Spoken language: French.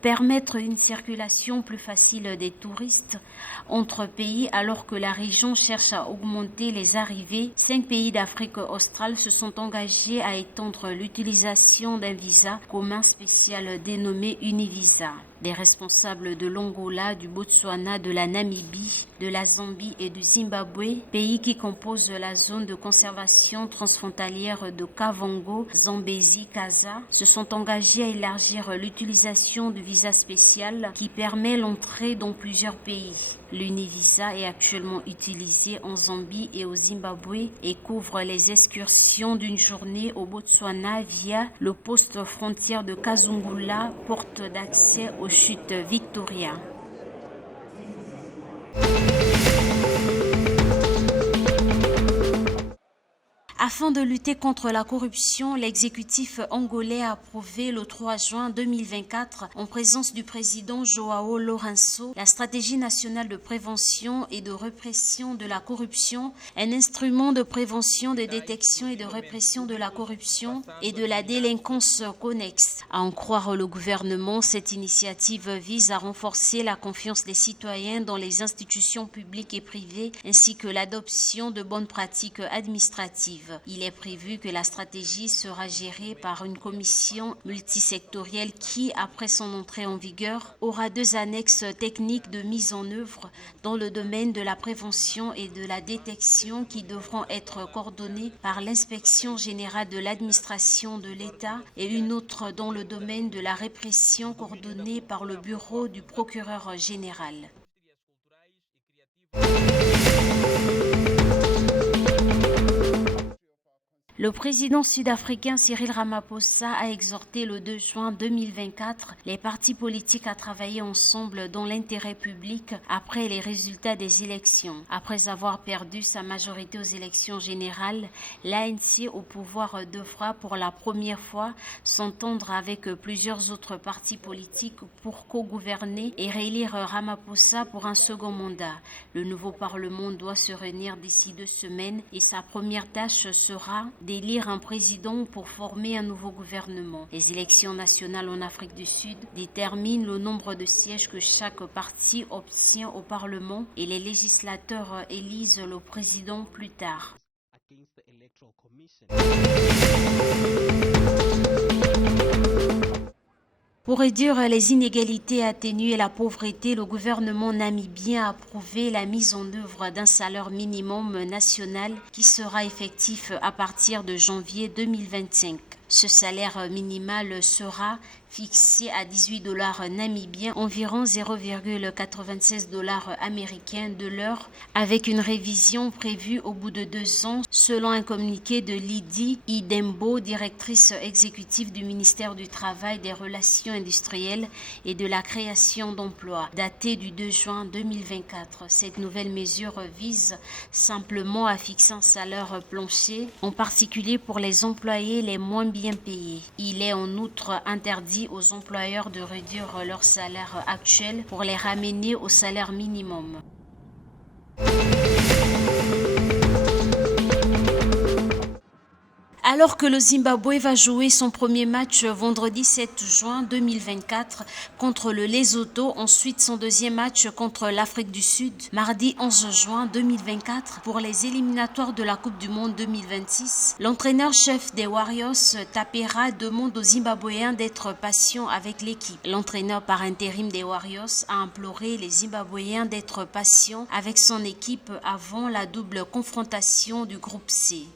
permettre une circulation plus facile des touristes entre pays alors que la région cherche à augmenter les arrivées. 5 pays d'Afrique australe se sont engagés à étendre l'utilisation d'un visa commun spécial dénommé Univisa. Des responsables de l'Angola, du Botswana, de la Namibie, de la Zambie et du Zimbabwe, pays qui composent la zone de conservation transfrontalière de Kavango, Zambezi, Kaza, se sont engagés à élargir l'utilisation du visa spécial qui permet l'entrée dans plusieurs pays. L'Univisa est actuellement utilisé en Zambie et au Zimbabwe et couvre les excursions d'une journée au Botswana via le poste frontière de Kazungula, porte d'accès aux chutes Victoria. Afin de lutter contre la corruption, l'exécutif angolais a approuvé le 3 juin 2024, en présence du président João Lourenço, la stratégie nationale de prévention et de répression de la corruption, un instrument de prévention, de détection et de répression de la corruption et de la délinquance connexe. À en croire le gouvernement, cette initiative vise à renforcer la confiance des citoyens dans les institutions publiques et privées, ainsi que l'adoption de bonnes pratiques administratives. Il est prévu que la stratégie sera gérée par une commission multisectorielle qui, après son entrée en vigueur, aura 2 annexes techniques de mise en œuvre dans le domaine de la prévention et de la détection qui devront être coordonnées par l'Inspection générale de l'administration de l'État et une autre dans le domaine de la répression coordonnée par le bureau du procureur général. Le président sud-africain Cyril Ramaphosa a exhorté le 2 juin 2024 les partis politiques à travailler ensemble dans l'intérêt public après les résultats des élections. Après avoir perdu sa majorité aux élections générales, l'ANC au pouvoir devra pour la première fois s'entendre avec plusieurs autres partis politiques pour co-gouverner et réélire Ramaphosa pour un second mandat. Le nouveau Parlement doit se réunir d'ici 2 semaines et sa première tâche sera d'élire un président pour former un nouveau gouvernement. Les élections nationales en Afrique du Sud déterminent le nombre de sièges que chaque parti obtient au Parlement et les législateurs élisent le président plus tard. Pour réduire les inégalités et atténuer la pauvreté, le gouvernement namibien a approuvé la mise en œuvre d'un salaire minimum national qui sera effectif à partir de janvier 2025. Ce salaire minimal sera fixé à 18 $ namibiens, environ 0,96 $ américains de l'heure, avec une révision prévue au bout de 2 ans, selon un communiqué de Lydie Idembo, directrice exécutive du ministère du Travail, des Relations industrielles et de la création d'emplois, daté du 2 juin 2024. Cette nouvelle mesure vise simplement à fixer un salaire plancher, en particulier pour les employés les moins bien payés. Il est en outre interdit aux employeurs de réduire leur salaire actuel pour les ramener au salaire minimum. Alors que le Zimbabwe va jouer son premier match vendredi 7 juin 2024 contre le Lesotho, ensuite son deuxième match contre l'Afrique du Sud, mardi 11 juin 2024 pour les éliminatoires de la Coupe du Monde 2026, l'entraîneur-chef des Warriors, Tapera, demande aux Zimbabwéens d'être patients avec l'équipe. L'entraîneur par intérim des Warriors a imploré les Zimbabwéens d'être patients avec son équipe avant la double confrontation du groupe C.